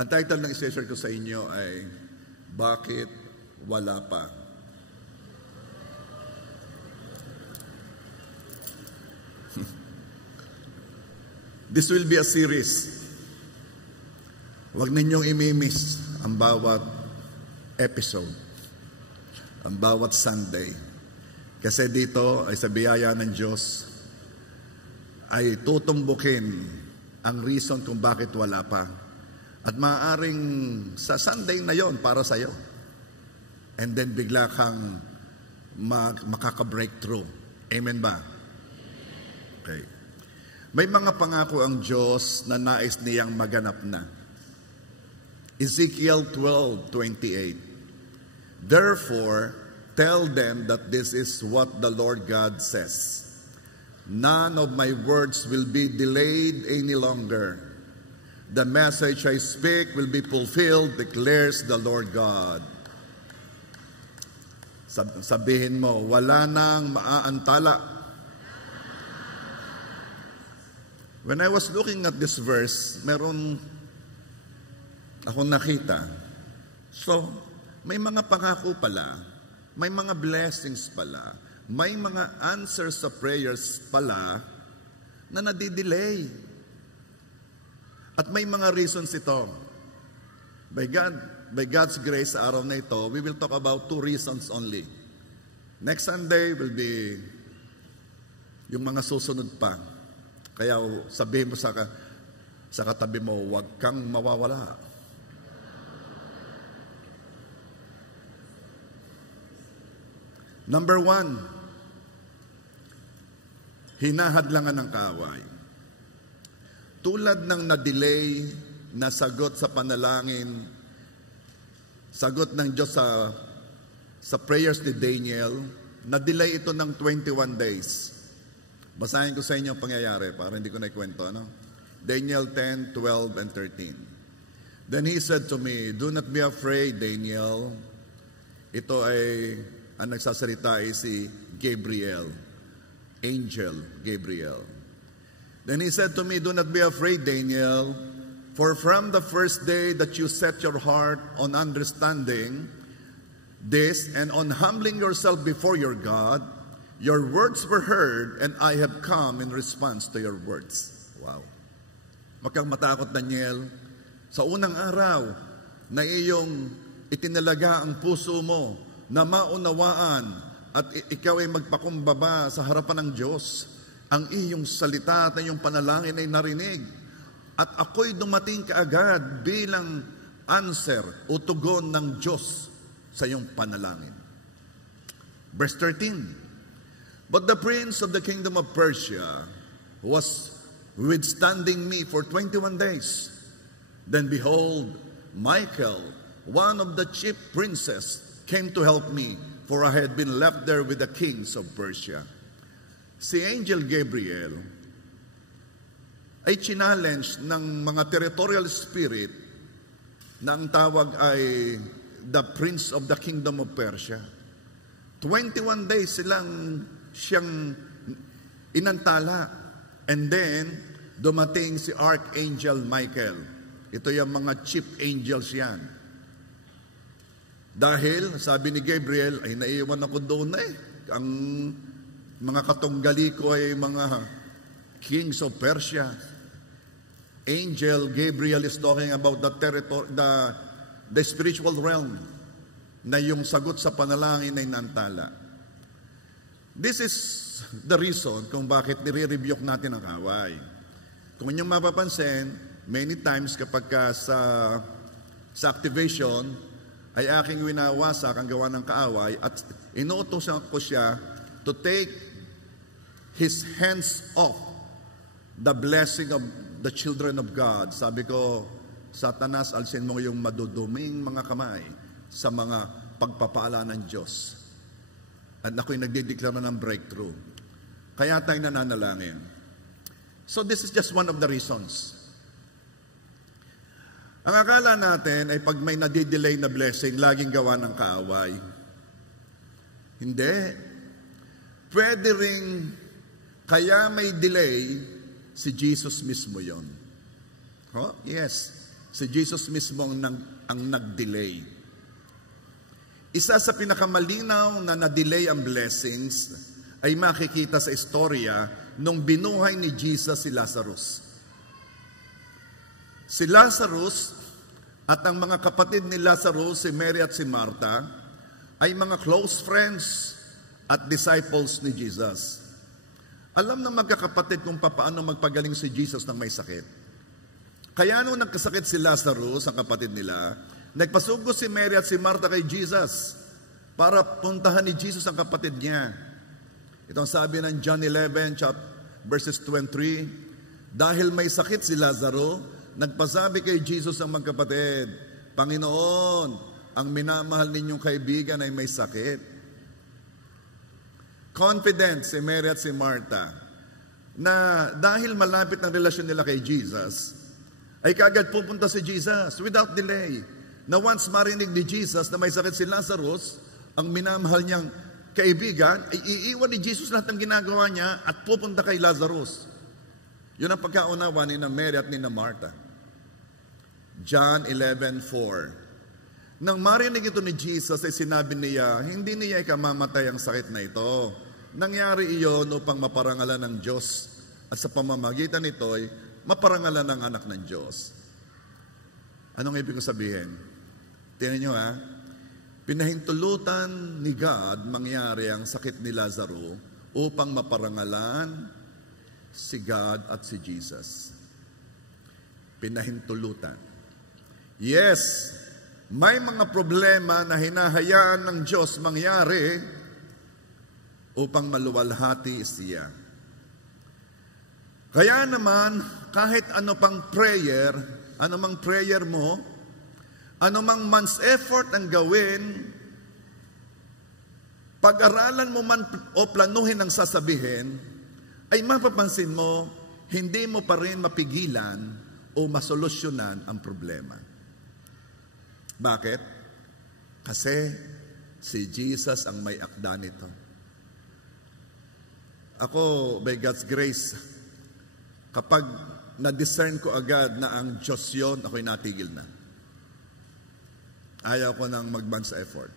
Ang title ng i-share ko sa inyo ay, Bakit Wala Pa? This will be a series. Huwag ninyong imimiss ang bawat episode, ang bawat Sunday. Kasi dito ay sa biyaya ng Diyos ay tutumbukin ang reason kung bakit wala pa. At maaaring sa Sunday na yon para sa'yo. And then bigla kang makaka-breakthrough. Amen ba? Okay. May mga pangako ang Diyos na nais niyang maganap na. Ezekiel 12:28. Therefore, tell them that this is what the Lord God says. None of my words will be delayed any longer. The message I speak will be fulfilled, declares the Lord God. Sabihin mo, wala nang maaantala. When I was looking at this verse, meron akong nakita. So, may mga pangako pala, may mga blessings pala, may mga answers sa prayers pala na nadidelay. At may mga reasons ito. By God's grace, sa araw na ito, we will talk about 2 reasons only. Next Sunday will be yung mga susunod pa. Kaya sabihin mo sa katabi mo, huwag kang mawawala. Number 1, hinahadlangan ng kaaway. Tulad ng na-delay na sagot sa panalangin, sagot ng Diyos sa prayers ni Daniel, na-delay ito ng 21 days. Basahin ko sa inyo ang pangyayari para hindi ko na ikwento. Daniel 10, 12, and 13. Then he said to me, do not be afraid, Daniel. Ito ay, ang nagsasalita ay si Gabriel. Angel Gabriel. Then he said to me, do not be afraid, Daniel, for from the first day that you set your heart on understanding this and on humbling yourself before your God, your words were heard, and I have come in response to your words. Wow. Huwag kang matakot, Daniel. Sa unang araw na iyong itinalaga ang puso mo na maunawaan at ikaw ay magpakumbaba sa harapan ng Diyos, ang iyong salita at iyong panalangin ay narinig. At ako'y dumating kaagad bilang answer o tugon ng Diyos sa iyong panalangin. Verse 13. But the prince of the kingdom of Persia was withstanding me for 21 days. Then behold, Michael, one of the chief princes, came to help me, for I had been left there with the kings of Persia. Si Angel Gabriel ay challenge ng mga territorial spirit na ang tawag ay the prince of the kingdom of Persia. 21 days siyang inantala. And then, dumating si Archangel Michael. Ito yung mga chief angels yan. Dahil, sabi ni Gabriel, ay naiwan ako doon Ang mga katunggali ko ay mga kings of Persia. Angel Gabriel is talking about the territory, the spiritual realm, na yung sagot sa panalangin ay nantala. This is the reason kung bakit nire-rebuke natin ang kaaway. Kung inyong mapapansin, many times kapag sa activation, ay aking winawasak ang gawa ng kaaway at inuutosan ko siya to take his hands off the blessing of the children of God. Sabi ko, Satanas, alsin mo yung maduduming mga kamay sa mga pagpapala ng Diyos. At ako'y nagdideklara ng breakthrough. Kaya tayo nananalangin. So this is just one of the reasons. Ang akala natin ay pag may nadidelay na blessing, laging gawa ng kaaway. Hindi. Pwede ring kaya may delay, si Jesus mismo yon. Oh, yes. Si Jesus mismo ang nag-delay. Isa sa pinakamalinaw na na-delay ang blessings ay makikita sa istorya nung binuhay ni Jesus si Lazarus. Si Lazarus at ang mga kapatid ni Lazarus, si Mary at si Martha, ay mga close friends at disciples ni Jesus. Alam ng magkakapatid kung paano magpagaling si Jesus ng may sakit. Kaya nung nagkasakit si Lazarus, ang kapatid nila, nagpasugo si Mary at si Martha kay Jesus para puntahan ni Jesus ang kapatid niya. Ito ang sabi ng John 11, verses 2 and 3. Dahil may sakit si Lazaro, nagpasabi kay Jesus ang magkapatid, Panginoon, ang minamahal ninyong kaibigan ay may sakit. Confident si Mary at si Martha na dahil malapit ang relasyon nila kay Jesus, ay kaagad pupunta si Jesus without delay. Na once marinig ni Jesus na may sakit si Lazarus, ang minamahal niyang kaibigan, ay iiwan ni Jesus lahat ng ginagawa niya at pupunta kay Lazarus. Yun ang pagkaunawa ni na Mary at ni na Martha. John 11:4. Nang marinig ito ni Jesus, ay sinabi niya, hindi niya ikamamatay ang sakit na ito. Nangyari iyon upang maparangalan ng Diyos. At sa pamamagitan nito ay maparangalan ng anak ng Diyos. Anong ibig ko sabihin? Tingnan nyo ha. Pinahintulutan ni God mangyari ang sakit ni Lazaro upang maparangalan si God at si Jesus. Pinahintulutan. Yes, may mga problema na hinahayaan ng Diyos mangyari upang maluwalhati siya. Kaya naman, kahit ano pang prayer, ano mang prayer mo, ano mang man's effort ang gawin, pag-aralan mo man o planuhin ang sasabihin, ay mapapansin mo, hindi mo pa rin mapigilan o masolusyonan ang problema. Bakit? Kasi si Jesus ang may akda nito. Ako, by God's grace, kapag na-discern ko agad na ang Diyos yun, ako'y natigil na. Ayaw ko ng mag-man's effort.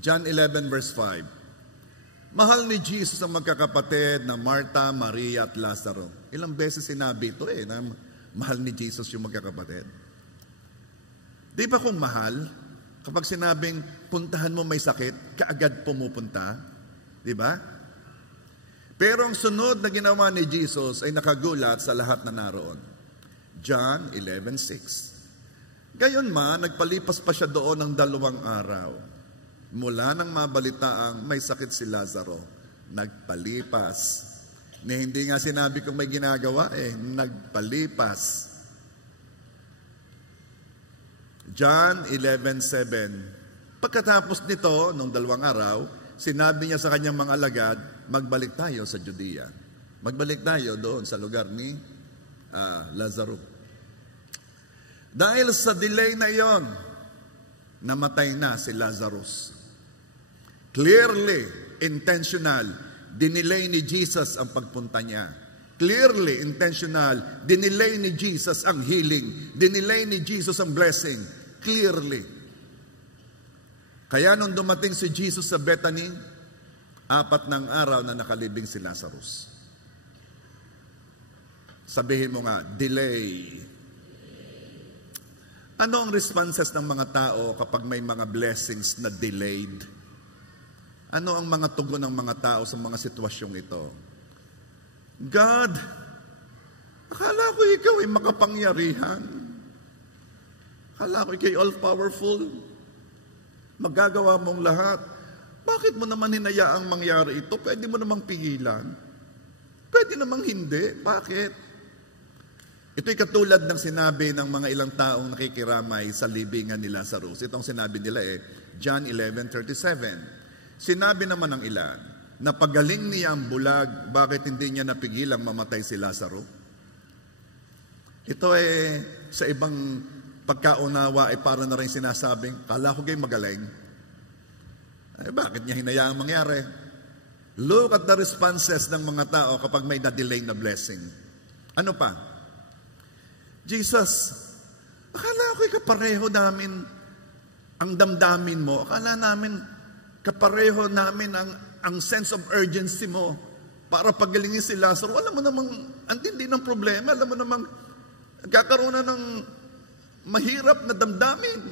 John 11 verse 5. Mahal ni Jesus ang magkakapatid na Martha, Maria at Lazaro. Ilang beses sinabi ito na mahal ni Jesus yung magkakapatid. Di ba kung mahal, kapag sinabing puntahan mo may sakit, kaagad pumupunta? Di ba? Pero ang sunod na ginawa ni Jesus ay nakagulat sa lahat na naroon. John 11:6. Gayon man, nagpalipas pa siya doon ng 2 araw. Mula nang mabalitaang may sakit si Lazaro, nagpalipas. Hindi nga sinabi kung may ginagawa nagpalipas. John 11:7. Pagkatapos nito, nung 2 araw, sinabi niya sa kanyang mga alagad, magbalik tayo sa Judea. Magbalik tayo doon sa lugar ni Lazaro. Dahil sa delay na iyon, namatay na si Lazarus. Clearly, intentional, dinelay ni Jesus ang pagpunta niya. Clearly, intentional, dinelay ni Jesus ang healing. Dinelay ni Jesus ang blessing. Clearly. Kaya nung dumating si Jesus sa Bethany, 4 ng araw na nakalibing si Lazarus. Sabihin mo nga, delay. Ano ang responses ng mga tao kapag may mga blessings na delayed? Ano ang mga tugon ng mga tao sa mga sitwasyong ito? God, akala ko ikaw ay makapangyarihan. Akala ko ikaw ay all-powerful. Magagawa mong lahat. Bakit mo naman hinayaang mangyari ito? Pwede mo namang pigilan. Pwede namang hindi. Bakit? Ito'y katulad ng sinabi ng mga ilang taong nakikiramay sa libingan ni Lazarus. Itong sinabi nila John 11:37. Sinabi naman ng ilan, na pagaling niya ang bulag, bakit hindi niya napigilang mamatay si Lazaro? Ito sa ibang pagkaunawa para na rin sinasabing, kala ko kayo magaling. Bakit niya hinayaang mangyari? Look at the responses ng mga tao kapag may na-delay na blessing. Ano pa? Jesus, Akala ko'y kapareho namin ang damdamin mo. Akala namin kapareho namin ang sense of urgency mo para pagalingin si Lazaro. Alam mo namang, antindi ng problema. Alam mo namang, kakaroon na ng mahirap na damdamin.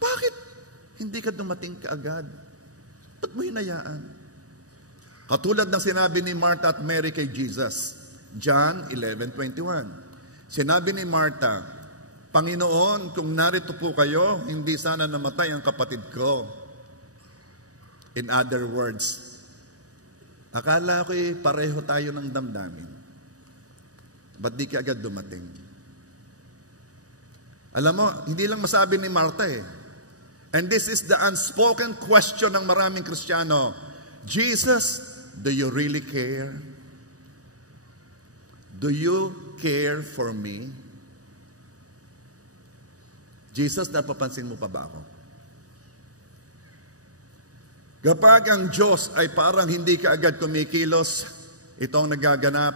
Bakit hindi ka dumating kaagad? Ba't mo hinayaan? Katulad ng sinabi ni Martha at Mary kay Jesus, John 11:21. Sinabi ni Martha, Panginoon, kung narito po kayo, hindi sana namatay ang kapatid ko. In other words, akala ko'y pareho tayo ng damdamin. Ba't di ka agad dumating? Alam mo, hindi lang masabi ni Martha eh. And this is the unspoken question ng maraming Kristiyano. Jesus, do you really care? Do you care for me? Jesus, napapansin mo pa ba ako? Kapag ang Diyos ay parang hindi ka agad kumikilos, ito ang nagaganap,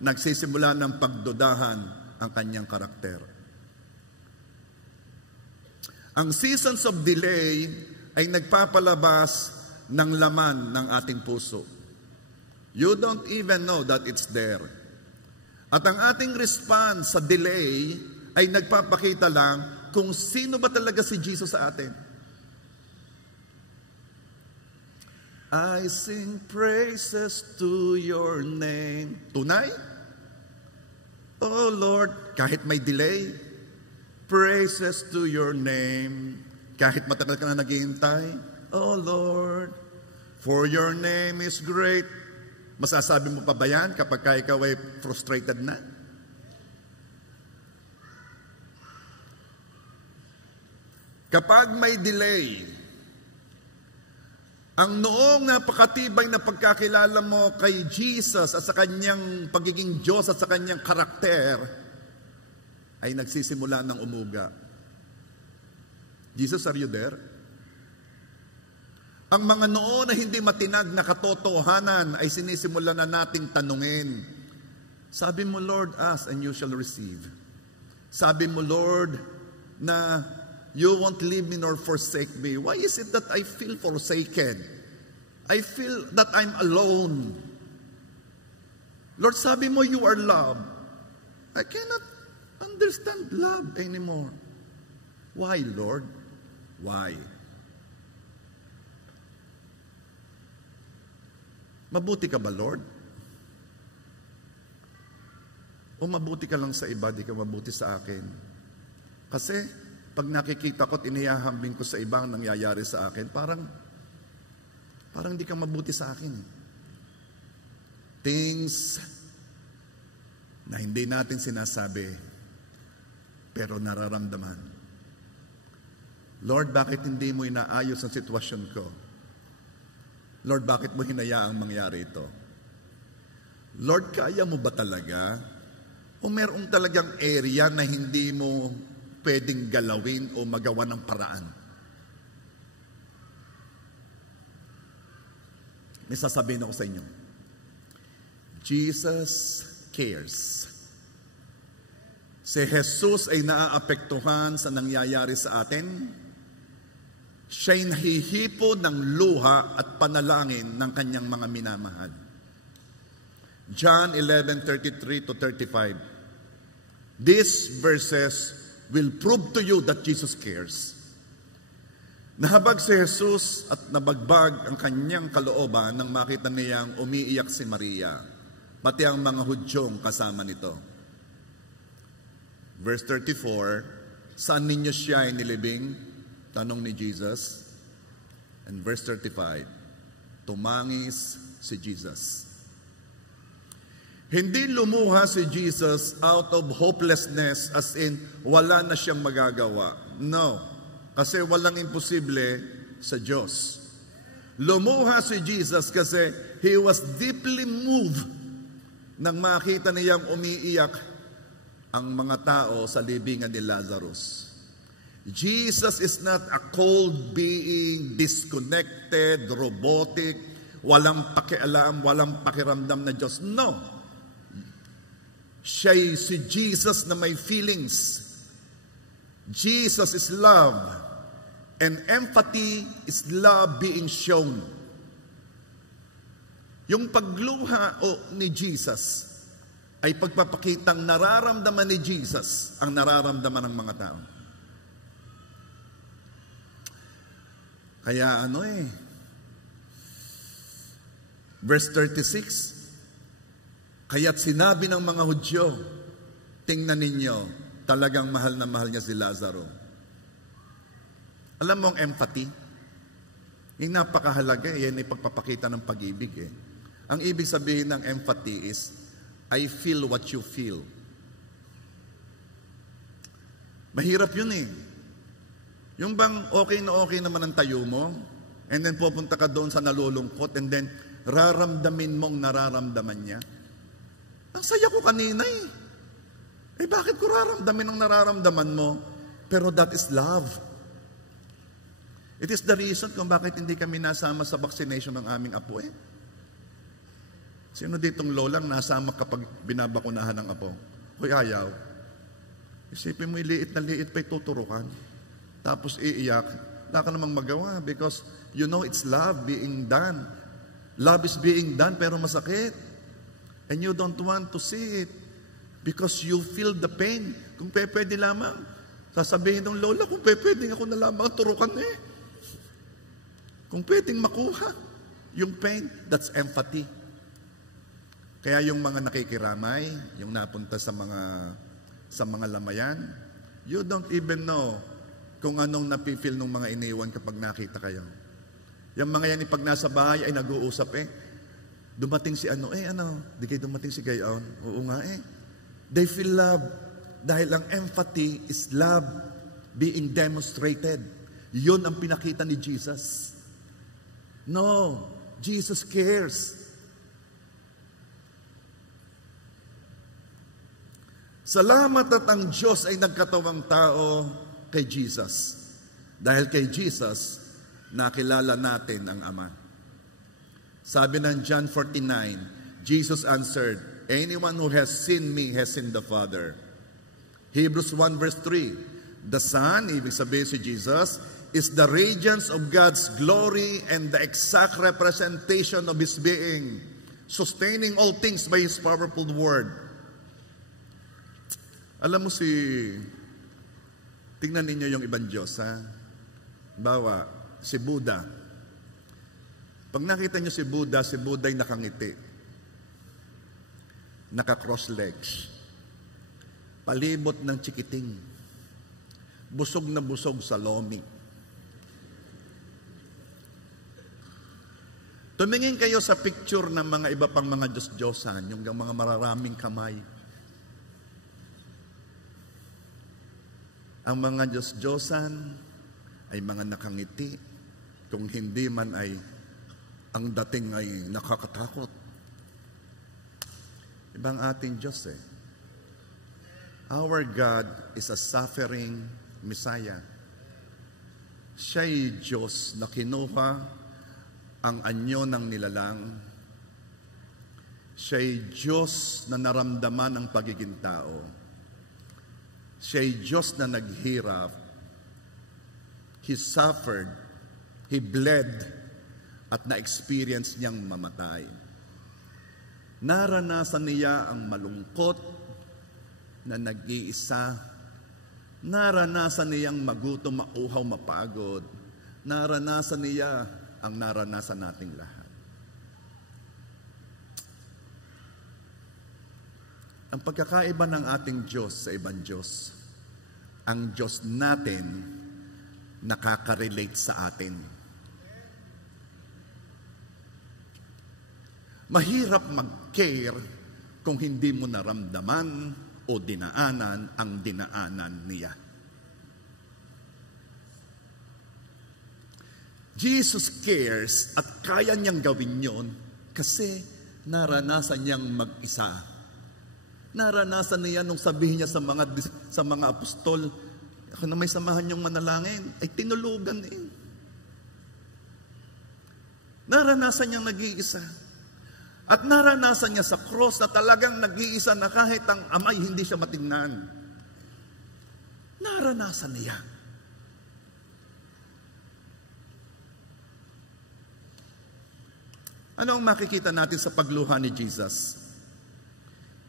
nagsisimula ng pagdudahan ang kanyang karakter. Ang seasons of delay ay nagpapalabas ng laman ng ating puso. You don't even know that it's there. At ang ating response sa delay ay nagpapakita lang kung sino ba talaga si Jesus sa atin. I sing praises to your name. Tunay? Oh Lord, kahit may delay, praises to your name. Kahit matagal ka na naghihintay, oh Lord, for your name is great. Masasabi mo pa ba yan kapag ikaw ay frustrated na? Kapag may delay, ang noong napakatibay na pagkakilala mo kay Jesus at sa kanyang pagiging Diyos at sa kanyang karakter ay nagsisimula ng umuga. Jesus, are you there? Ang mga noon na hindi matinag na katotohanan ay sinisimula na nating tanungin. Sabi mo, Lord, ask and you shall receive. Sabi mo, Lord, na you won't leave me nor forsake me. Why is it that I feel forsaken? I feel that I'm alone. Lord, sabi mo, you are love. I cannot understand love anymore. Why, Lord? Why? Mabuti ka ba, Lord? O mabuti ka lang sa iba, di ka mabuti sa akin? Kasi, pag nakikita ko at inihahambing ko sa ibang nangyayari sa akin, parang hindi ka mabuti sa akin. Things na hindi natin sinasabi, pero nararamdaman. Lord, bakit hindi mo inaayos ang sitwasyon ko? Lord, bakit mo hinayaang mangyari ito? Lord, kaya mo ba talaga? O merong talagang area na hindi mo pwedeng galawin o magawa ng paraan? May sasabihin ako sa inyo. Jesus cares. Si Jesus ay naaapektuhan sa nangyayari sa atin. Siya'y nahihipo ng luha at panalangin ng kanyang mga minamahal. John 11:33-35. These verses will prove to you that Jesus cares. Nahabag si Jesus at nabagbag ang kanyang kalooban nang makita niyang umiiyak si Maria, pati ang mga Hudyong kasama nito. Verse 34, saan ninyo siya inilibing? Tanong ni Jesus. And verse 35, tumangis si Jesus. Hindi lumuha si Jesus out of hopelessness, as in wala na siyang magagawa. No, kasi walang imposible sa Diyos. Lumuha si Jesus kasi He was deeply moved nang makita niyang umiiyak ang mga tao sa libingan ni Lazarus. Jesus is not a cold being, disconnected, robotic, walang pakialam, walang pakiramdam na Diyos. No. Siya'y si Jesus na may feelings. Jesus is love, and empathy is love being shown. Yung pagluha ni Jesus ay pagpapakitang nararamdaman ni Jesus ang nararamdaman ng mga tao. Kaya verse 36, kaya't sinabi ng mga Hudyo, tingnan ninyo, talagang mahal na mahal niya si Lazaro. Alam mo ang empathy? Yung napakahalaga, yan ay pagpapakita ng pag-ibig Ang ibig sabihin ng empathy is, I feel what you feel. Mahirap yun Yung bang okay naman ang tayo mo, and then pupunta ka doon sa nalulungkot, and then raramdamin mong nararamdaman niya. Ang saya ko kanina bakit ko raramdamin ang nararamdaman mo? Pero that is love. It is the reason kung bakit hindi kami nasama sa vaccination ng aming apo Sino ditong lolang nasama kapag binabakunahan ng apo? Hoy, ayaw. Isipin mo, liit na liit pa'y tuturukan. Tapos iiyak. Wala ka namang magawa because you know it's love being done. Love is being done pero masakit. And you don't want to see it because you feel the pain. Kung pwede lamang, sasabihin ng lola, kung pwede ako na lamang turukan Kung pwedeng makuha yung pain, that's empathy. Kaya yung mga nakikiramay, yung napunta sa mga lamayan, you don't even know kung anong napipil ng mga iniwan kapag nakita kayo. Yung mga yan, pag nasa bahay ay nag-uusap dumating si di kayo dumating si Gayon? Oo nga They feel love. Dahil ang empathy is love being demonstrated. Yun ang pinakita ni Jesus. No, Jesus cares. Salamat at ang Diyos ay nagkatawang tao kay Jesus. Dahil kay Jesus, nakilala natin ang Ama. Sabi ng John 49, Jesus answered, anyone who has seen me has seen the Father. Hebrews 1 verse 3, the Son, ibig sabihin si Jesus, is the radiance of God's glory and the exact representation of His being, sustaining all things by His powerful word. Alam mo tingnan ninyo yung ibang Diyos, Bawa, si Buddha. Pag nakita nyo si Buddha ay nakangiti. Naka-cross legs. Palibot ng chikiting. Busog na busog sa lomi. Tumingin kayo sa picture ng mga iba pang mga Diyos-Diyosan, yung mga mararaming kamay. Ang mga Diyos-Diyosan ay mga nakangiti. Kung hindi man ay ang dating ay nakakatakot. Ibang ating Diyos Our God is a suffering Messiah. Siya'y Diyos na kinuha ang anyo ng nilalang. Siya'y Diyos na naramdaman ang pagiging tao. Siya'y Diyos na naghirap. He suffered, He bled, at na-experience niyang mamatay. Naranasan niya ang malungkot na nag-iisa. Naranasan niyang magutom, mauhaw, mapagod. Naranasan niya ang naranasan nating lahat. Ang pagkakaiba ng ating Diyos sa ibang Diyos, ang Diyos natin nakaka-relate sa atin. Mahirap mag-care kung hindi mo naramdaman o dinaanan ang dinaanan niya. Jesus cares at kaya niyang gawin yon kasi naranasan niyang mag-isa. Naranasan niya nung sabihin niya sa mga apostol, ako na may samahan niyong manalangin, ay tinulugan Naranasan niyang nag-iisa. At naranasan niya sa cross na talagang nag-iisa na kahit ang amay hindi siya matingnan. Naranasan niya. Ano ang makikita natin sa pagluha ni Jesus?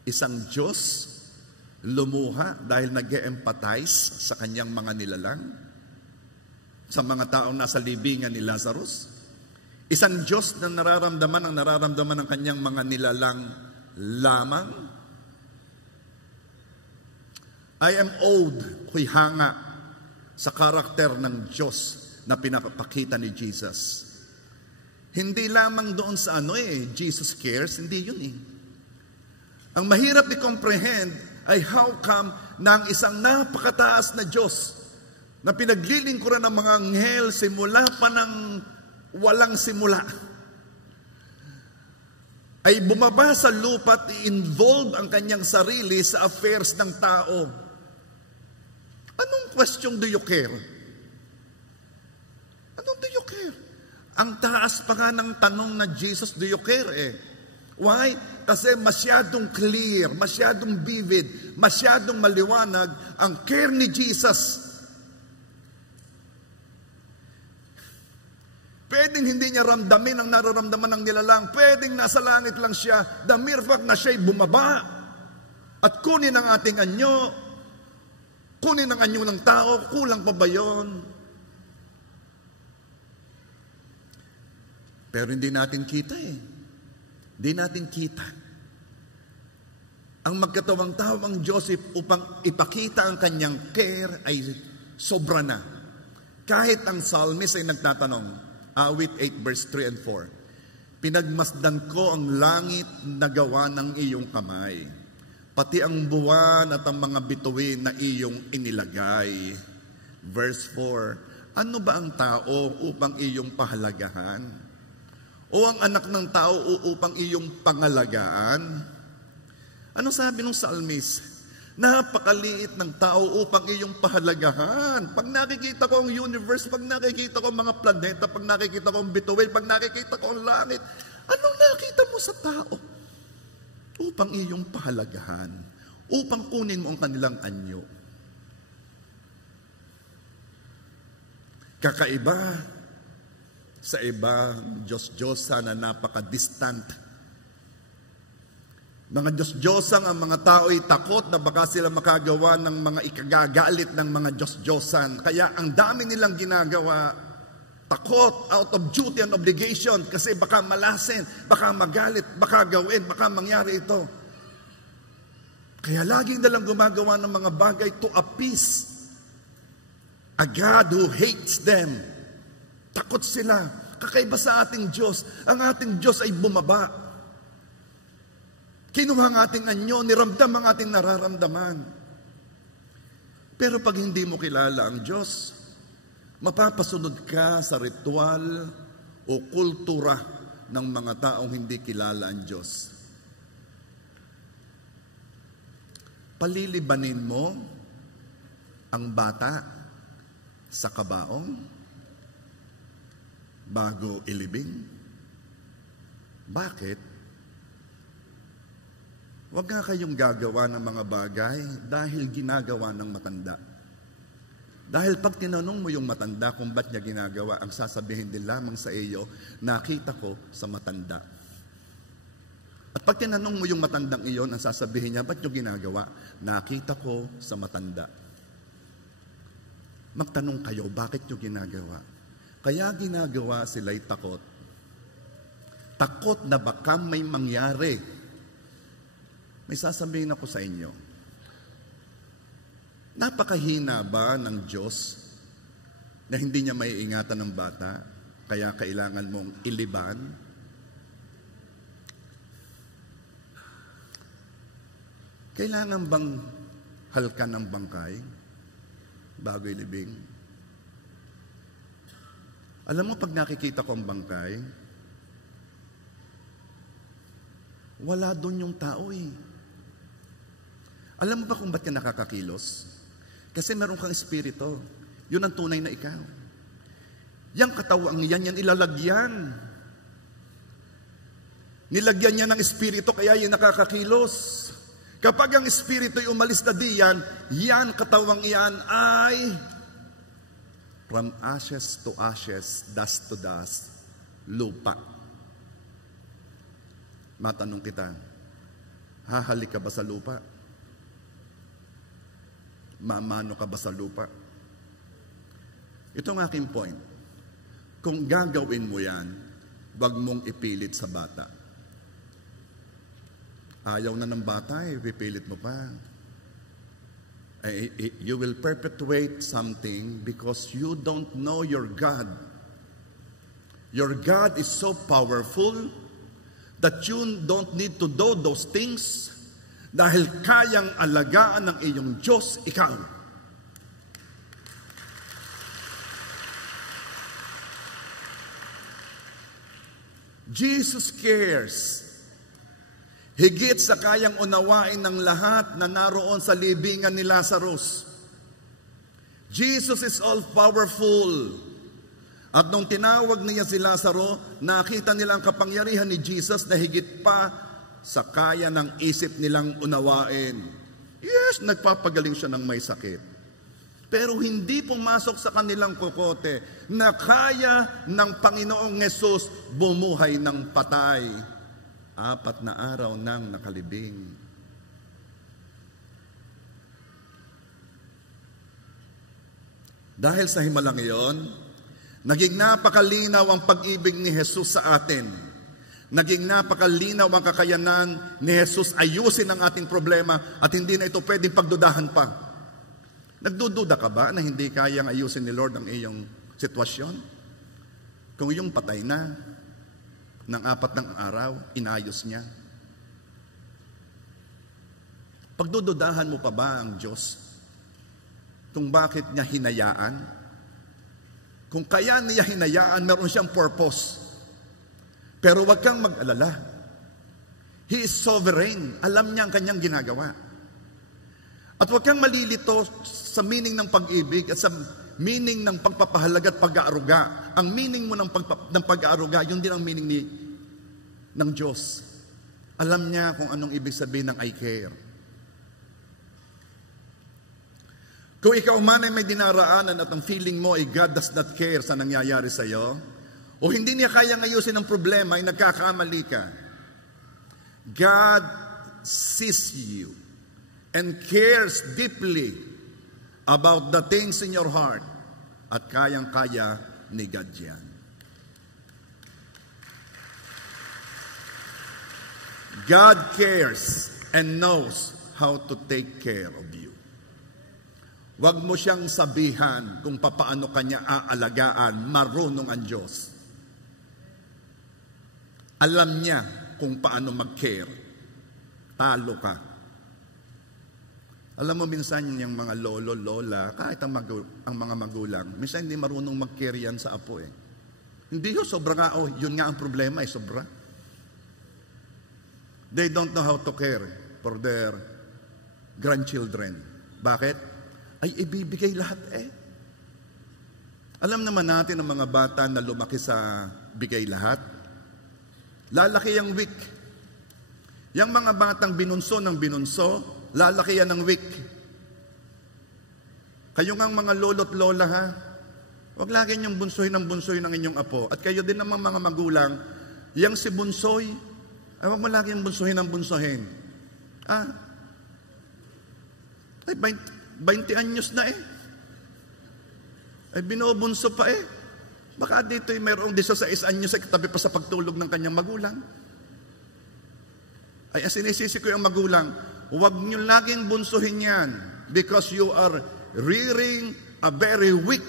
Isang Diyos lumuha dahil nag-e-empathize sa kanyang mga nilalang, sa mga taong nasa libingan ni Lazarus. Isang Diyos na nararamdaman ng kanyang mga nilalang lamang. I am owed, ako'y hanga sa karakter ng Diyos na pinapakita ni Jesus. Hindi lamang doon sa Jesus cares, hindi yun eh. Ang mahirap i-comprehend ay how come na ang isang napakataas na Diyos na pinaglilingkuran ng mga anghel simula pa ng walang simula ay bumaba sa lupa at i-involve ang kanyang sarili sa affairs ng tao. Anong question do you care? Anong do you care? Ang taas pa nga ng tanong na Jesus, do you care eh? Why? Kasi masyadong clear, masyadong vivid, masyadong maliwanag ang care ni Jesus. Pwedeng hindi niya ramdamin ang nararamdaman ng nilalang. Pwedeng nasa langit lang siya. The mere fact na siya'y bumaba at kunin ang ating anyo, kunin ang anyo ng tao, kulang pa ba yun? Pero hindi natin kita eh. Hindi natin kita. Ang magkatawang tao ang Joseph upang ipakita ang kanyang care ay sobra na. Kahit ang psalmist ay nagtatanong, awit 8 verse 3 and 4, pinagmasdan ko ang langit na gawa ng iyong kamay, pati ang buwan at ang mga bituin na iyong inilagay. Verse 4, ano ba ang tao upang iyong pahalagahan? O ang anak ng tao upang iyong pangalagaan? Ano sabi ng psalmist? Napakaliit ng tao upang iyong pahalagahan. Pag nakikita ko ang universe, pag nakikita ko ang mga planeta, pag nakikita ko ang bituin, pag nakikita ko ang langit, anong nakita mo sa tao? Upang iyong pahalagahan. Upang kunin mo ang kanilang anyo. Kakaiba sa ibang Diyos-Diyosan na napaka-distant. Mga Diyos-Diyosang ang mga tao ay takot na baka sila makagawa ng mga ikagagalit ng mga Diyos-Diyosan. Kaya ang dami nilang ginagawa, takot, out of duty and obligation, kasi baka malasin, baka magalit, baka gawin, baka mangyari ito. Kaya laging nilang gumagawa ng mga bagay to appease a God who hates them. Takot sila. Kakaiba sa ating Diyos. Ang ating Diyos ay bumaba. Kinuha ang ating anyo, niramdam ang ating nararamdaman. Pero pag hindi mo kilala ang Diyos, mapapasunod ka sa ritual o kultura ng mga taong hindi kilala ang Diyos. Palilibanin mo ang bata sa kabaong bago ilibing? Bakit? Huwag nga kayong gagawa ng mga bagay dahil ginagawa ng matanda. Dahil pag tinanong mo yung matanda kung ba't niya ginagawa, ang sasabihin din lamang sa iyo, nakita ko sa matanda. At pag tinanong mo yung matandang iyon, ang sasabihin niya, ba't niyo ginagawa? Nakita ko sa matanda. Magtanong kayo, bakit niyo ginagawa? Kaya ginagawa sila'y takot. Takot na baka may mangyari. May sasabihin ako sa inyo. Napakahina ba ng Diyos na hindi niya maiingatan ng bata, kaya kailangan mong iliban? Kailangan bang halkan ng bangkay bago ilibing? Alam mo, pag nakikita ko ang bangkay, wala doon yung tao eh. Alam mo ba kung ba't ka nakakakilos? Kasi meron kang espiritu. Yun ang tunay na ikaw. Yang katawang yan ilalagyan. Nilagyan niya ng espiritu, kaya yan nakakakilos. Kapag ang espiritu'y umalis na diyan, yan, katawang iyan ay from ashes to ashes, dust to dust, lupa. Matanong kita, hahalik ka ba sa lupa? Mamano ka ba sa lupa? Ito ang aking point. Kung gagawin mo yan, wag mong ipilit sa bata. Ayaw na ng bata, ipipilit mo pa. You will perpetuate something because you don't know your God. Your God is so powerful that you don't need to do those things dahil kayang alagaan ng iyong Diyos, ikaw. Jesus cares. Higit sa kayang unawain ng lahat na naroon sa libingan ni Lazarus. Jesus is all-powerful. At nung tinawag niya si Lazaro, nakita nila ang kapangyarihan ni Jesus na higit pa sa kaya ng isip nilang unawain. Yes, nagpapagaling siya ng may sakit. Pero hindi pumasok sa kanilang kokote na kaya ng Panginoong Hesus bumuhay ng patay. 4 na araw nang nakalibing. Dahil sa himalang iyon, naging napakalinaw ang pag-ibig ni Jesus sa atin. Naging napakalinaw ang kakayanan ni Jesus ayusin ang ating problema at hindi na ito pwedeng pagdudahan pa. Nagdududa ka ba na hindi kayang ayusin ni Lord ang iyong sitwasyon? Kung iyong patay na, ng 4 ng araw, inayos niya. Pagdududahan mo pa ba ang Diyos? Kung bakit niya hinayaan? Kung kaya niya hinayaan, meron siyang purpose. Pero wag kang mag-alala. He is sovereign. Alam niya ang kanyang ginagawa. At huwag kang malilito sa meaning ng pag-ibig at sa meaning ng pagpapahalaga at pag-aaruga. Ang meaning mo ng pag-aaruga, yun din ang meaning ng Diyos. Alam niya kung anong ibig sabihin ng I care. Kung ikaw man ay may dinaraanan at ang feeling mo ay God does not care sa nangyayari sa iyo, o hindi niya kayang ayusin ang problema, ay nagkakamali ka. God sees you and cares deeply about the things in your heart. At kayang-kaya ni God yan. God cares and knows how to take care of you. Huwag mo siyang sabihan kung papaano kanya aalagaan, marunong ang Diyos. Alam niya kung paano mag-care. Talo ka. Alam mo, minsan yung mga lolo, lola, kahit ang mga magulang, minsan hindi marunong mag-care yan sa apo eh. Hindi yun, sobra nga, yun nga ang problema eh, sobra. They don't know how to care for their grandchildren. Bakit? Ay ibibigay lahat eh. Alam naman natin ang mga bata na lumaki sa bigay lahat. Lalaki ang weak. Yang mga batang binunso ng binunso, lalaki yan ng weak. Kayo ngang mga lolo't lola ha, huwag lagi niyong bunsoy ng inyong apo. At kayo din naman mga magulang, yang si bunsoy, ay huwag mo lagi yung bunsohin ng bunsohin. Ay 20 anyos na eh. Ay binubunso pa eh. Baka dito'y mayroong 16 anyos ay katabi pa sa pagtulog ng kanyang magulang. Ay sinisisi ko yung magulang, huwag niyo laging bunsuhin yan because you are rearing a very weak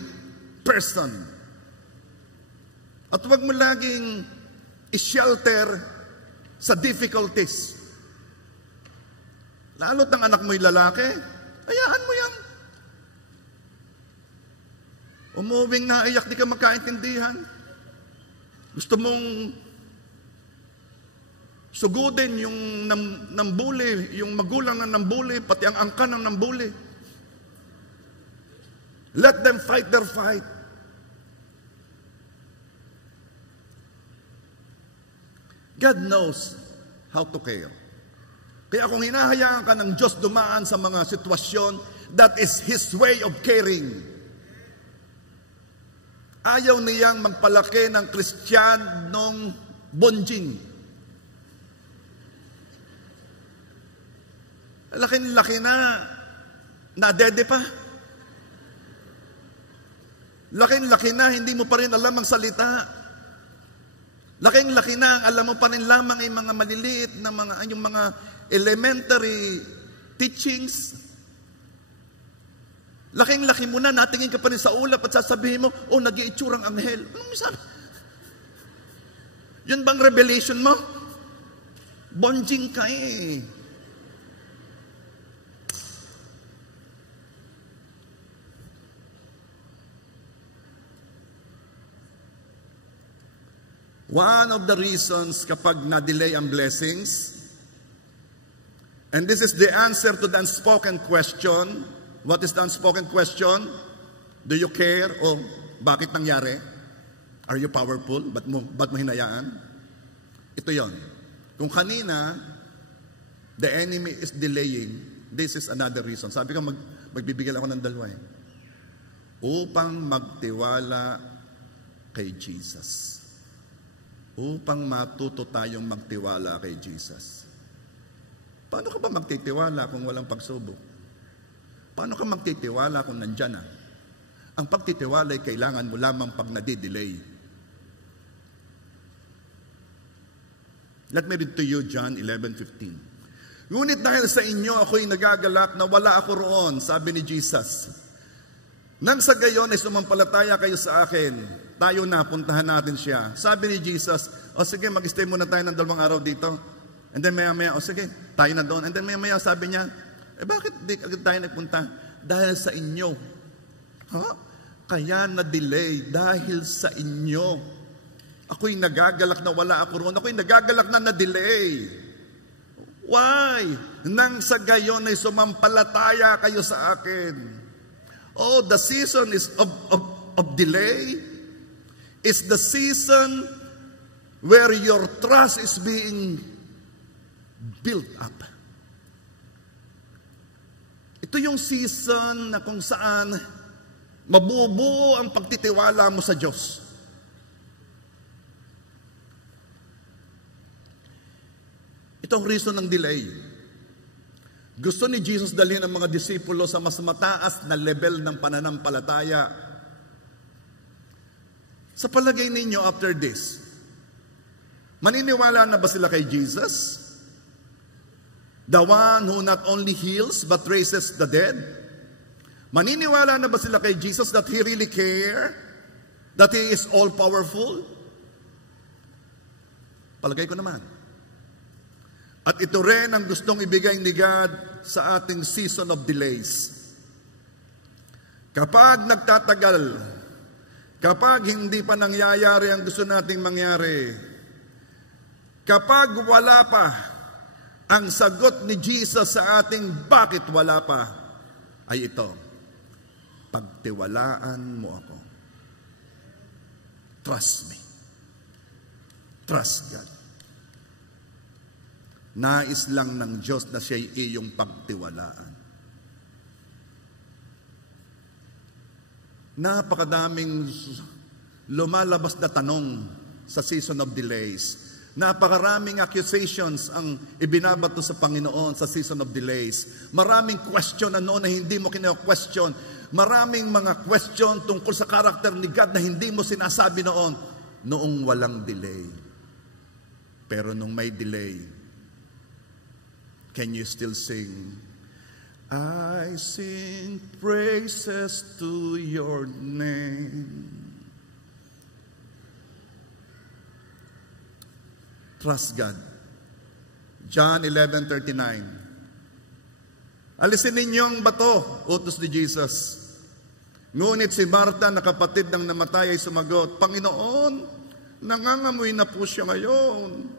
person. At huwag mo laging i-shelter sa difficulties. Lalo't ang anak mo'y lalaki, hayaan mo yan. Umuwing naiyak, di ka magkaintindihan. Gusto mong sugudin yung nambuli, yung magulang na nambuli, pati ang angkan ng nambuli. Let them fight their fight. God knows how to care. Kaya kung hinahayaan ka ng Diyos dumaan sa mga sitwasyon, that is His way of caring. Ayaw niyang magpalaki ng Kristiyanong bonjing. Laki-laki na, nadede pa. Laki-laki na, hindi mo pa rin alam ang salita. Laki-laki na, alam mo pa rin lamang ay mga maliliit na yung mga elementary teachings. Laking-laki mo na, natingin ka pa rin sa ulap at sasabihin mo, oh, nag-iitsurang anghel. Anong sabi? Yun bang revelation mo? Bonjing ka eh. One of the reasons kapag na-delay ang blessings, and this is the answer to the unspoken question. What is the unspoken question? Do you care? O bakit nangyari? Are you powerful? Ba't mo hinayaan? Ito yon. Kung kanina, the enemy is delaying, this is another reason. Sabi ko, magbibigay ako ng dalawa eh. Upang magtiwala kay Jesus. Upang matuto tayong magtiwala kay Jesus. Paano ka ba magtitiwala kung walang pagsubok? Paano ka magtitiwala kung nandyan na? Ang pagtitiwala ay kailangan mo lamang pag nadidelay. Let me read to you John 11:15. Ngunit dahil sa inyo ako'y nagagalak na wala ako roon, sabi ni Jesus. Nang sa gayon ay sumampalataya kayo sa akin, tayo na, puntahan natin siya. Sabi ni Jesus, o sige, mag-stay muna tayo ng 2 araw dito. And then maya-maya, o sige, tayo na doon. And then maya-maya, sabi niya, bakit di agad tayo nagpunta? Dahil sa inyo. Ha? Kaya na-delay dahil sa inyo. Ako'y nagagalak na wala ako roon. Ako'y nagagalak na na-delay. Why? Nang sa gayon ay sumampalataya kayo sa akin. Oh, the season is of delay is the season where your trust is being built up. Ito yung season na kung saan mabubuo ang pagtitiwala mo sa Diyos. Ito ang reason ng delay. Gusto ni Jesus dalhin ang mga disipulo sa mas mataas na level ng pananampalataya. Sa palagay ninyo after this, maniniwala na ba sila kay Jesus? The one who not only heals but raises the dead? Maniniwala na ba sila kay Jesus that He really care? That He is all-powerful? Palagay ko naman. At ito rin ang gustong ibigay ni God sa ating season of delays. Kapag nagtatagal, kapag hindi pa nangyayari ang gusto nating mangyari, kapag wala pa ang sagot ni Jesus sa ating bakit wala pa, ay ito, pagtiwalaan mo ako. Trust me. Trust God. Nais lang ng Diyos na siya'y iyong pagtiwalaan. Napakadaming lumalabas na tanong sa season of delays. Napakaraming accusations ang ibinabato sa Panginoon sa season of delays. Maraming question na noon na hindi mo kina-question. Maraming mga question tungkol sa karakter ni God na hindi mo sinasabi noong walang delay. Pero nung may delay, can you still sing? I sing praises to your name. Trust God. John 11:39. Alisin ninyo ang bato, utos ni Jesus. Ngunit si Marta na kapatid ng namatay ay sumagot, Panginoon, nangangamoy na po siya ngayon.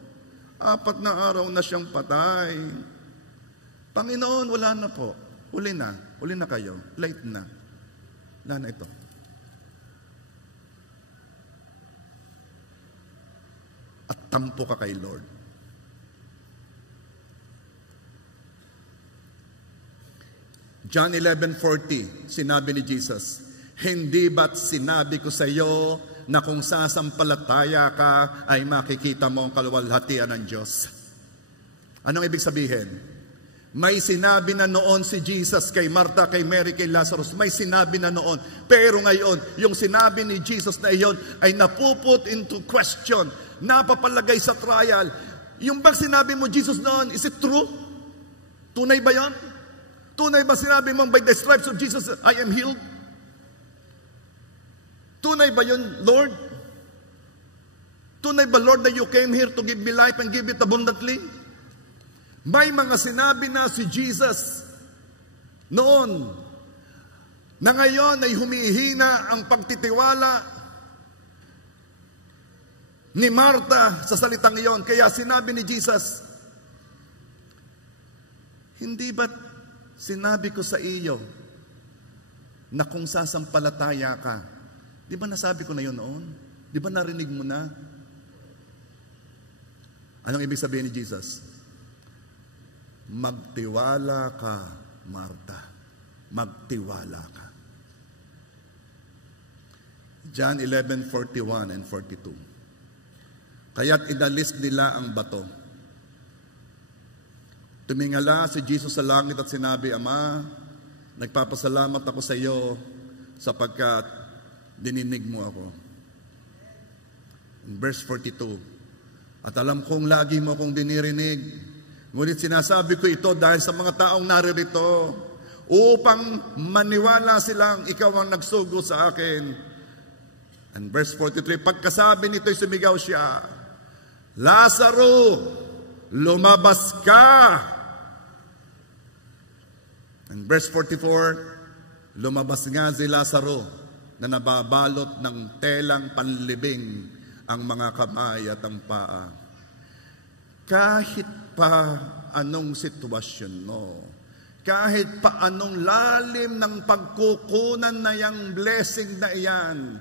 4 na araw na siyang patay. Panginoon, wala na po. Uli na kayo. Late na. Wala na ito. At tampo ka kay Lord. John 11:40, sinabi ni Jesus, hindi ba't sinabi ko sa iyo na kung sasampalataya ka ay makikita mo ang kaluwalhatian ng Diyos? Anong ibig sabihin? May sinabi na noon si Jesus kay Martha, kay Mary, kay Lazarus. May sinabi na noon. Pero ngayon, yung sinabi ni Jesus na iyon ay napuput into question, napapalagay sa trial. Yung bang sinabi mo, Jesus, noon, is it true? Tunay ba yan? Tunay ba sinabi mo, by the stripes of Jesus, I am healed? Tunay ba yun, Lord? Tunay ba, Lord, that you came here to give me life and give it abundantly? May mga sinabi na si Jesus noon na ngayon ay humihina ang pagtitiwala ni Martha sa salitang iyon. Kaya sinabi ni Jesus, hindi ba't sinabi ko sa iyo na kung sasampalataya ka? Di ba nasabi ko na yun noon? Di ba narinig mo na? Anong ibig sabihin ni Jesus? Magtiwala ka, Martha. Magtiwala ka. John 11:41 and 42. Kaya't inalis nila ang bato. Tumingala si Jesus sa langit at sinabi, Ama, nagpapasalamat ako sa iyo sapagkat dininig mo ako. In verse 42, at alam kong lagi mo akong dinirinig, ngunit sinasabi ko ito dahil sa mga taong naririto upang maniwala silang ikaw ang nagsugo sa akin. And verse 43, pagkasabi nito'y sumigaw siya, Lazaro, lumabas ka! And verse 44, lumabas nga si Lazaro na nababalot ng telang panlibing ang mga kamay at ang paa. Kahit pa anong sitwasyon mo, kahit pa anong lalim ng pagkukunan na yang blessing na iyan,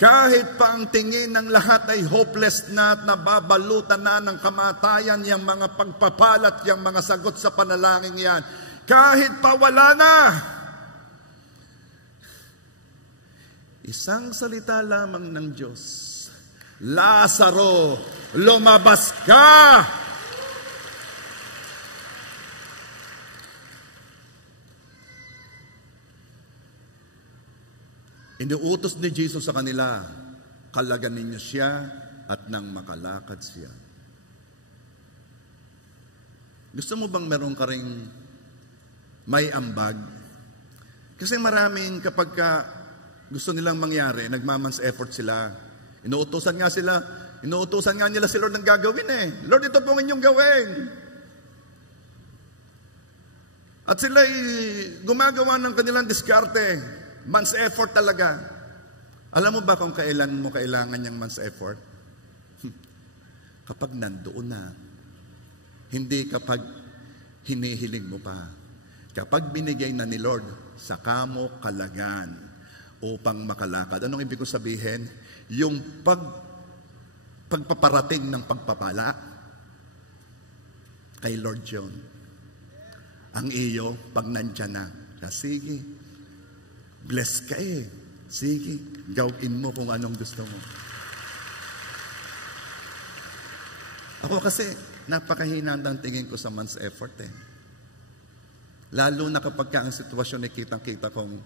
kahit pa ang tingin ng lahat ay hopeless na at nababalutan na ng kamatayan yung mga pagpapalat, yung mga sagot sa panalangin yan, kahit pa wala na, isang salita lamang ng Diyos, Lazaro, lumabas ka! Inuutos ni Jesus sa kanila, kalaganin niyo siya at nang makalakad siya. Gusto mo bang meron ka ring may ambag? Kasi maraming kapag gusto nilang mangyari, nagmamans effort sila. Inuutosan nga nila si Lord ng gagawin eh. Lord, ito pong inyong gawin. At sila gumagawa ng kanilang diskarte. Man's effort talaga. Alam mo ba kung kailan mo kailangan yung man's effort? Kapag nandoon na. Hindi kapag hinihiling mo pa. Kapag binigay na ni Lord, saka mo kalagan upang makalakad. Anong ibig ko sabihin? Yung pagpaparating ng pagpapala kay Lord John. Ang iyo, pag nandyan na, sige, bless ka eh. Sige, gawin mo kung anong gusto mo. Ako kasi, napakahina ang tingin ko sa man's effort eh. Lalo na kapag ang sitwasyon ay kitang-kita kong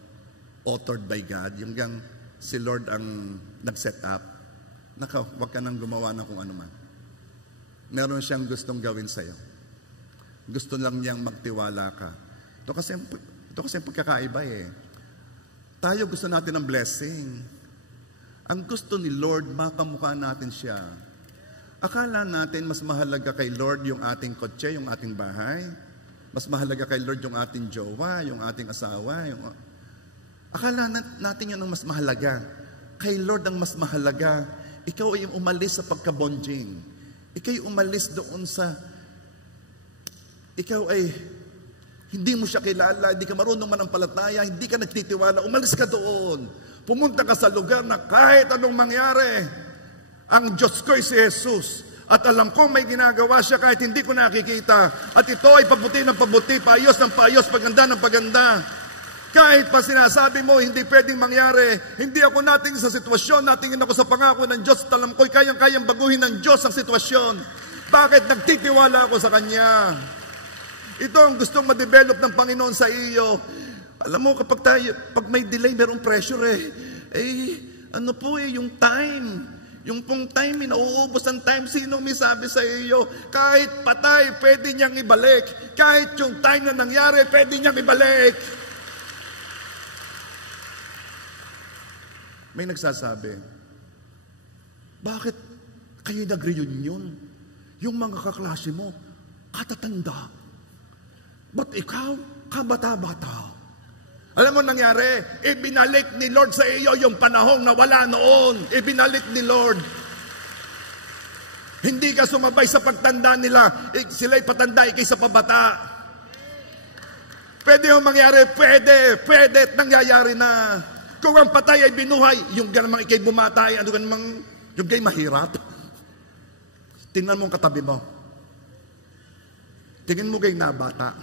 authored by God, yung gang si Lord ang nag-set up, wag ka nang gumawa ng kung ano man. Meron siyang gustong gawin sa'yo. Gusto lang niyang magtiwala ka. Ito kasi pagkakaiba eh. Tayo gusto natin ng blessing. Ang gusto ni Lord, makamukha natin siya. Akala natin mas mahalaga kay Lord yung ating kotse, yung ating bahay. Mas mahalaga kay Lord yung ating jowa, yung ating asawa. Akala natin yan ang mas mahalaga. Kay Lord ang mas mahalaga. Ikaw ay umalis sa pagkabonjing. Ikaw ay umalis doon sa... Ikaw ay... Hindi mo siya kilala, hindi ka marunong manampalataya, hindi ka nagtitiwala, umalis ka doon. Pumunta ka sa lugar na kahit anong mangyari, ang Diyos ko ay si Jesus. At alam kong may ginagawa siya kahit hindi ko nakikita. At ito ay pabuti ng pabuti, paayos ng paayos, paganda ng paganda. Kahit pa sinasabi mo, hindi pwedeng mangyari. Hindi ako nating sa sitwasyon, natingin ako sa pangako ng Diyos. At alam ko'y kayang-kayang baguhin ng Diyos ang sitwasyon. Bakit? Nagtitiwala ako sa Kanya. Ito ang gustong ma-develop ng Panginoon sa iyo. Alam mo, pag may delay, merong pressure yung time. Yung pong time, nauubos ang time. Sino may sabi sa iyo? Kahit patay, pwede niyang ibalik. Kahit yung time na nangyari, pwede niyang ibalik. May nagsasabi, bakit kayo nag-reunion? Yung mga kaklase mo, katatanda. Ba't ikaw, kabata-bata? Alam mo nangyari, ibinalik ni Lord sa iyo yung panahong na wala noon. Ibinalik ni Lord. Hindi ka sumabay sa pagtanda nila. Sila'y patanda, ikay sa pabata. Pwede yung mangyari, pwede at nangyayari na. Kung ang patay ay binuhay, yung ganamang ikay bumatay, ano ganamang, yung kay mahirap. Tingnan mo ang katabi mo. Tingin mo kay nabata.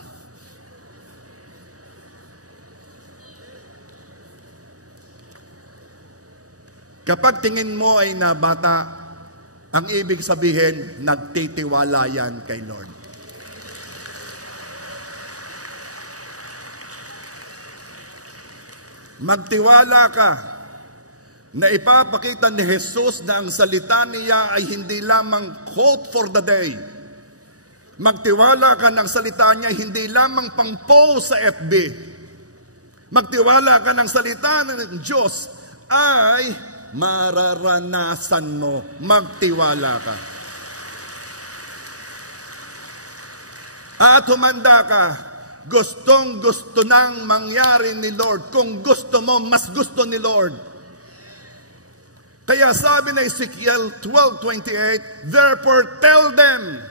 Kapag tingin mo ay nabata, ang ibig sabihin, nagtitiwala yan kay Lord. Magtiwala ka na ipapakita ni Jesus na ang salita niya ay hindi lamang quote for the day. Magtiwala ka ng salita niya hindi lamang pang-post sa FB. Magtiwala ka ng salita ng Diyos ay mararanasan mo. Magtiwala ka. At humanda ka. Gustong gusto nang mangyari ni Lord. Kung gusto mo, mas gusto ni Lord. Kaya sabi na Ezekiel 12:28, therefore tell them,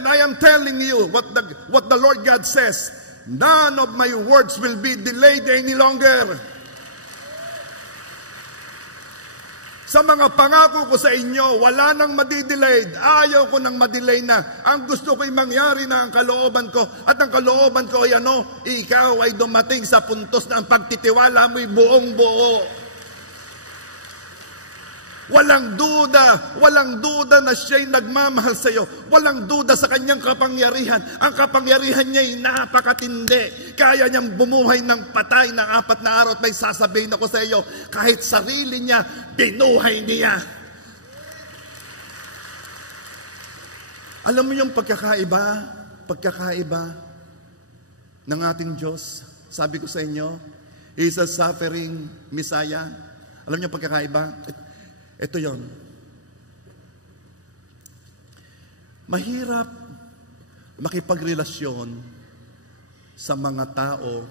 and I am telling you what the Lord God says, none of my words will be delayed any longer. Sa mga pangako ko sa inyo, wala nang madidelayed. Ayaw ko nang madelay na. Ang gusto ko'y mangyari na ang kalooban ko. At ang kalooban ko ay ikaw ay dumating sa puntos na ang pagtitiwala mo'y buong buo. Walang duda na siya'y nagmamahal sa iyo. Walang duda sa kanyang kapangyarihan. Ang kapangyarihan niya'y napakatindi. Kaya niyang bumuhay ng patay ng 4 na araw at may sasabihin ako sa iyo, kahit sarili niya, binuhay niya. Alam mo yung pagkakaiba ng ating Diyos? Sabi ko sa inyo, He's a suffering Messiah. Alam niyo pagkakaiba? Ito yon. Mahirap makipagrelasyon sa mga tao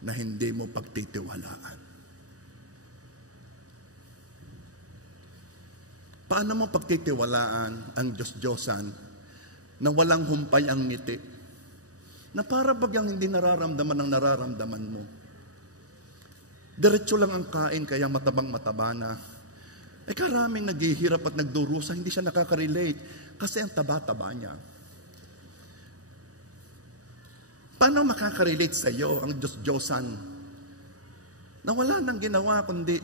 na hindi mo pagtitiwalaan. Paano mo pagtitiwalaan ang Diyos-Diyosan na walang humpay ang ngiti? Na para bagyang hindi nararamdaman ang nararamdaman mo. Diretso lang ang kain, kaya matabang-mataba na. Karaming naghihirap at nagdurusa, hindi siya nakaka-relate kasi ang taba-taba niya. Paano makaka-relate sa iyo ang Diyos-Diyosan na wala nang ginawa kundi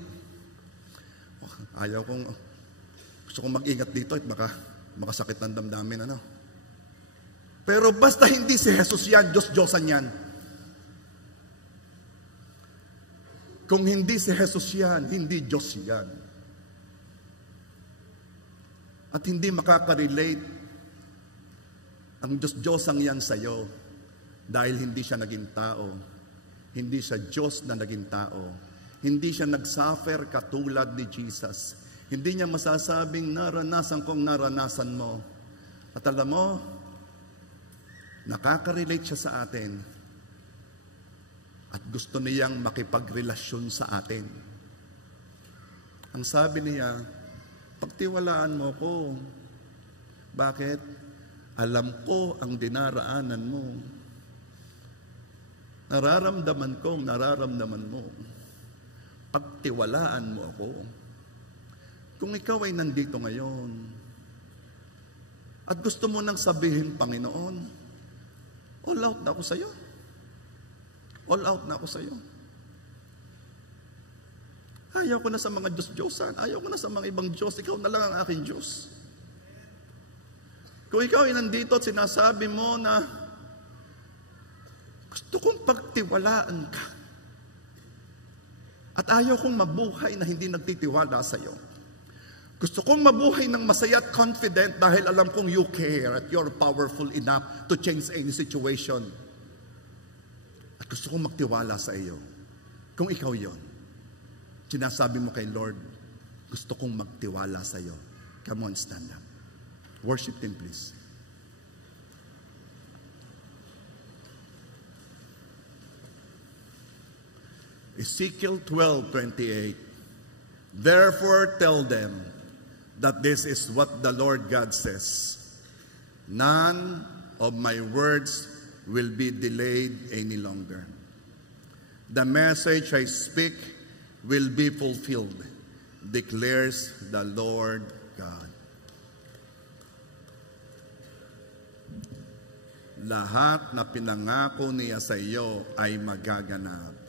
gusto kong mag-ingat dito at makasakit ng damdamin, Pero basta hindi si Jesus yan, Diyos-Diyosan yan. Kung hindi si Jesus yan, hindi Diyos yan. At hindi makaka-relate ang Diyos-Diyosang yan sa iyo dahil hindi siya naging tao. Hindi siya Diyos na naging tao. Hindi siya nag-suffer katulad ni Jesus. Hindi niya masasabing naranasan kong naranasan mo. At alam mo, nakaka-relate siya sa atin. At gusto niyang makipagrelasyon sa atin. Ang sabi niya, pagtiwalaan mo ko. Bakit? Alam ko ang dinaraanan mo. Nararamdaman ko ang nararamdaman mo. Pagtiwalaan mo ako. Kung ikaw ay nandito ngayon, at gusto mo nang sabihin, Panginoon, all out na ako sa iyo. All out na ako sa iyo. Ayaw ko na sa mga Diyos-Diyosan. Ayaw ko na sa mga ibang Diyos. Ikaw na lang ang aking Diyos. Kung ikaw ay nandito at sinasabi mo na gusto kong pagtiwalaan ka at ayaw kong mabuhay na hindi nagtitiwala sa iyo. Gusto kong mabuhay ng masaya at confident dahil alam kong you care at you're powerful enough to change any situation. At gusto kong magtiwala sa iyo. Kung ikaw yon, sinasabi mo kay Lord, gusto kong magtiwala sa iyo. Come on, stand up. Worship Him, please. Ezekiel 12:28. Therefore tell them that this is what the Lord God says. None of my words will be delayed any longer. The message I speak will be fulfilled, declares the Lord God. Lahat na pinangako niya sa iyo ay magaganap.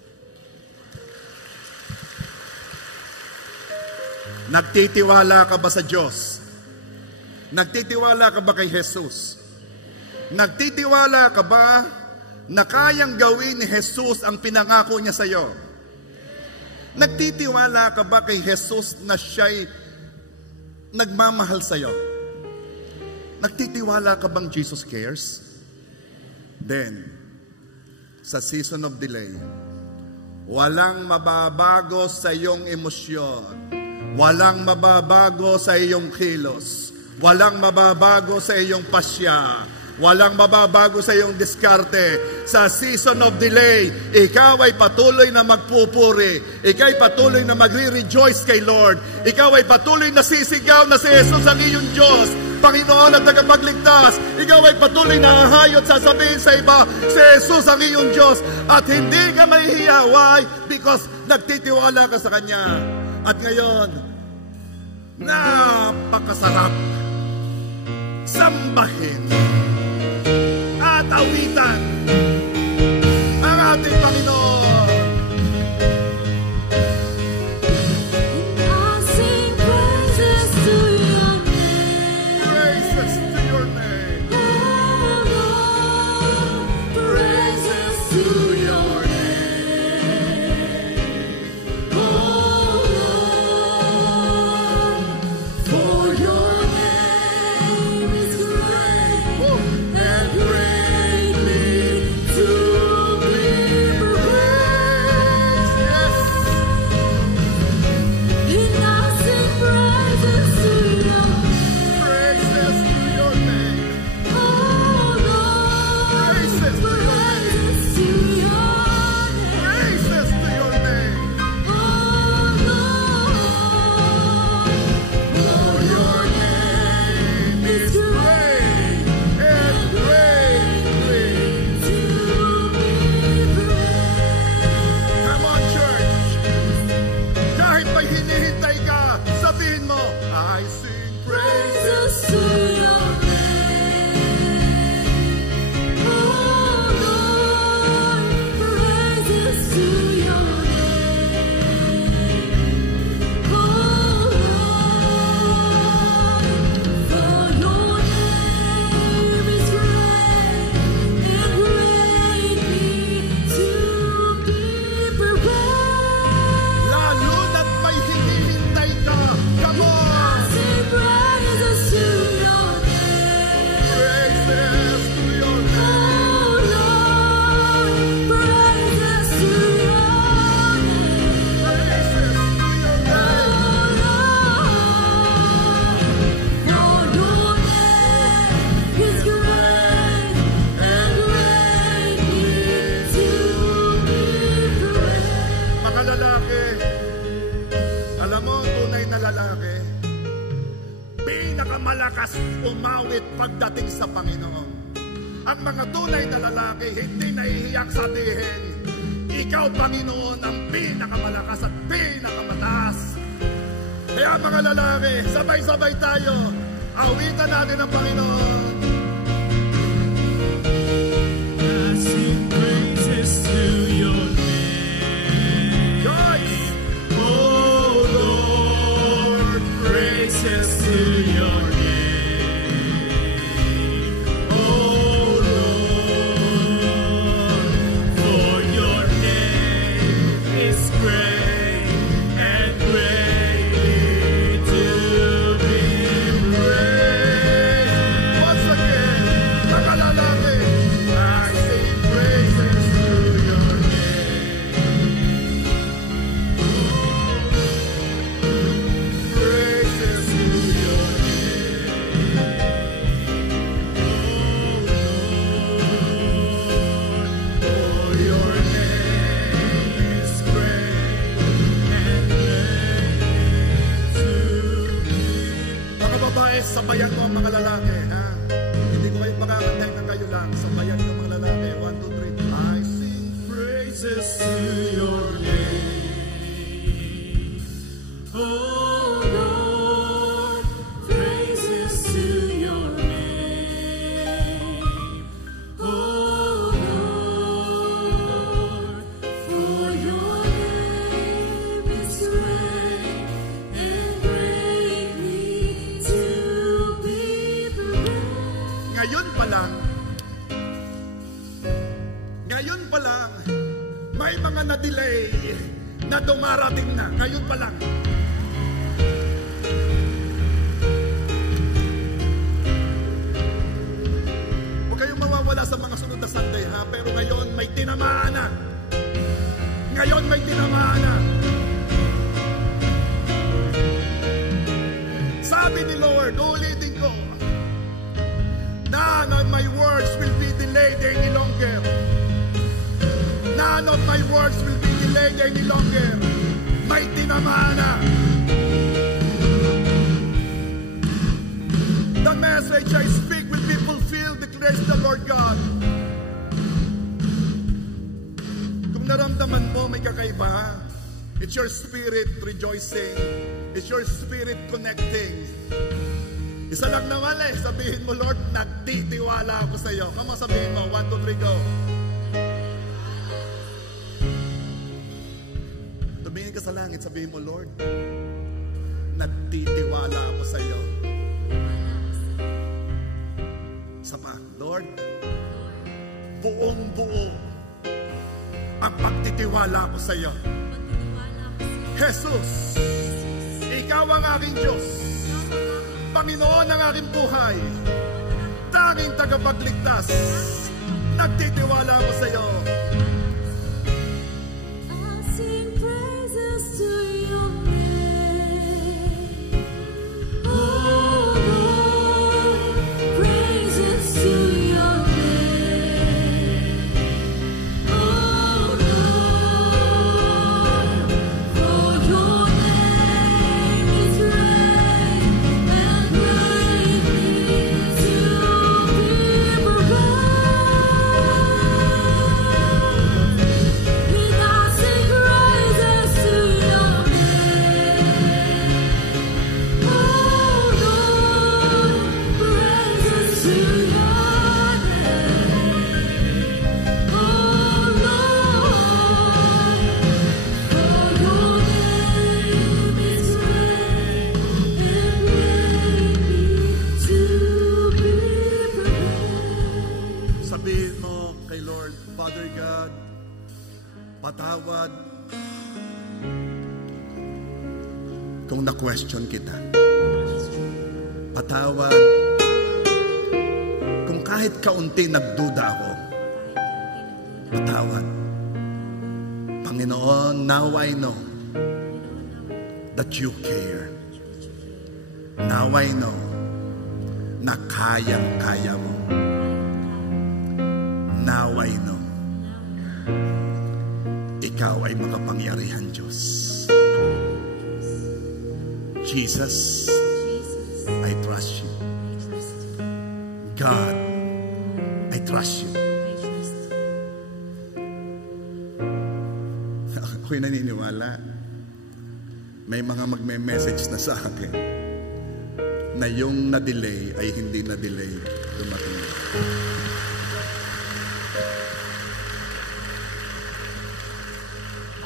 Nagtitiwala ka ba sa Diyos? Nagtitiwala ka ba kay Jesus? Nagtitiwala ka ba na kayang gawin ni Jesus ang pinangako niya sa iyo? Nagtitiwala ka ba kay Jesus na siya'y nagmamahal sa iyo? Nagtitiwala ka bang Jesus cares? Then, sa season of delay, walang mababago sa iyong emosyon. Walang mababago sa iyong kilos. Walang mababago sa iyong pasya. Walang mababago sa iyong diskarte. Sa season of delay, ikaw ay patuloy na magpupuri. Ikaw ay patuloy na magre-rejoice kay Lord. Ikaw ay patuloy na sisigaw na si Jesus ang iyong Diyos, Panginoon at tagapagligtas. Ikaw ay patuloy na hahayot sasabihin sa iba, si Jesus ang iyong Diyos. At hindi ka mahihiya. Why? Because nagtitiwala ka sa Kanya. At ngayon, napakasarap sambahin at awitan ang ating Panginoon. umawit pagdating sa Panginoon. Ang mga tunay na lalaki hindi nahihiyang sabihin, ikaw, Panginoon, ang pinakamalakas at pinakamataas. Kaya mga lalaki, sabay-sabay tayo. Awitan natin ang Panginoon. Sing praises to your name. Guys! Oh Lord, praises to your name. Oh Lord, for your name is great and greatly to be praised. Once again, mga lalaki, I sing praises to your name. Praises to your name. Oh your name is great and great to be. mga babae, sabayan mo ang mga lalaki, ha? Hindi ko kayo makakantay na kayo lang. Sabayan mo ang mga lalaki. 1, 2, 3. I sing Praises to your name. Oh Lord, praises to your name. Oh Lord, for your name is great and greatly to be praised. Ngayon pa lang, may mga na-delay na dumarating na. Ngayon pa lang. Huwag kayong mawawala sa mga sunod na Sunday, ha? Pero ngayon may tinamaan na. Ngayon may tinamaan na. Sabi ni Lord, ulitin ko, none of my words will be delayed any longer. None of my words will be delayed any longer. May tinamaan na. The message I speak will be fulfilled, declares the Lord God. Kung naramdaman mo may kakaiba, it's your spirit rejoicing. It's your spirit connecting. Isa lang naman sabihin mo, Lord, nagtitiwala ako sa iyo. Come on, sabihin mo, 1, 2, 3, go. Tumingin ka sa langit, sabihin mo, Lord, nagtitiwala ako sa iyo. Isa pa, Lord, buong-buo ang pagtitiwala ko sa iyo. Jesus, ikaw ang aking Diyos, Panginoon ng aking buhay, tanging tagapagligtas, nagtitiwala ako sa iyo. I sing praises to your name. Oh Lord, praises to your name. Oh Lord, for your name is great and greatly to be patawad kung na-question kita. Patawad kung kahit kaunti nagduda ako. Patawad. Panginoon, now I know that you care. Now I know na kayang-kaya mo. Now I know ikaw ay makapangyarihan Diyos. Jesus, I trust you. God, I trust you. Ako'y naniniwala May mga magme-message na sa akin na yung na-delay ay hindi na-delay, dumating.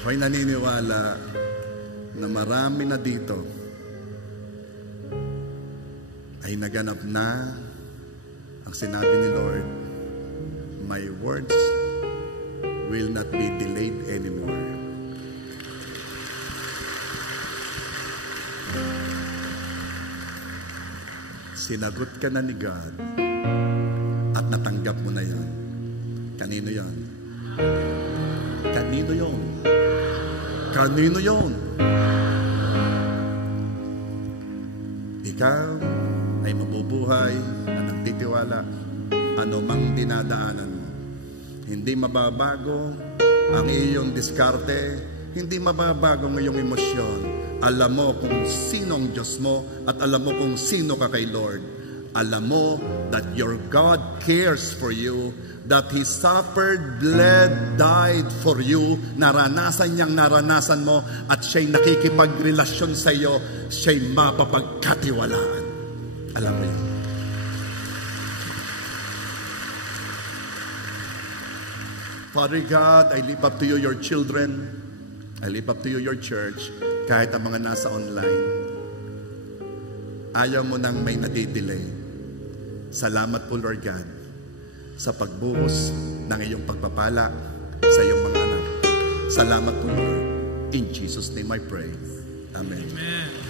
Ako'y naniniwala na marami na dito ay naganap na ang sinabi ni Lord, my words will not be delayed anymore. Sinagot ka na ni God at natanggap mo na yan. Kanino yan? Kanino yon? Kanino yon? Ikaw ay mabubuhay na nagtitiwala ano mang dinadaanan mo. Hindi mababago ang iyong diskarte, hindi mababago ang iyong emosyon. Alam mo kung sino ang Diyos mo at alam mo kung sino ka kay Lord. Alam mo that your God cares for you, that He suffered, bled, died for you. Naranasan niyang naranasan mo at siya'y nakikipagrelasyon sa iyo, siya'y mapapagkatiwalaan. Alam mo yun. Father God, I lift up to you your children. I lift up to you your church. Kahit ang mga nasa online, ayaw mo nang may nadidelay. Salamat po, Lord God, sa pagbuhos ng iyong pagpapala sa iyong mga anak. Salamat po, Lord. In Jesus' name I pray. Amen. Amen.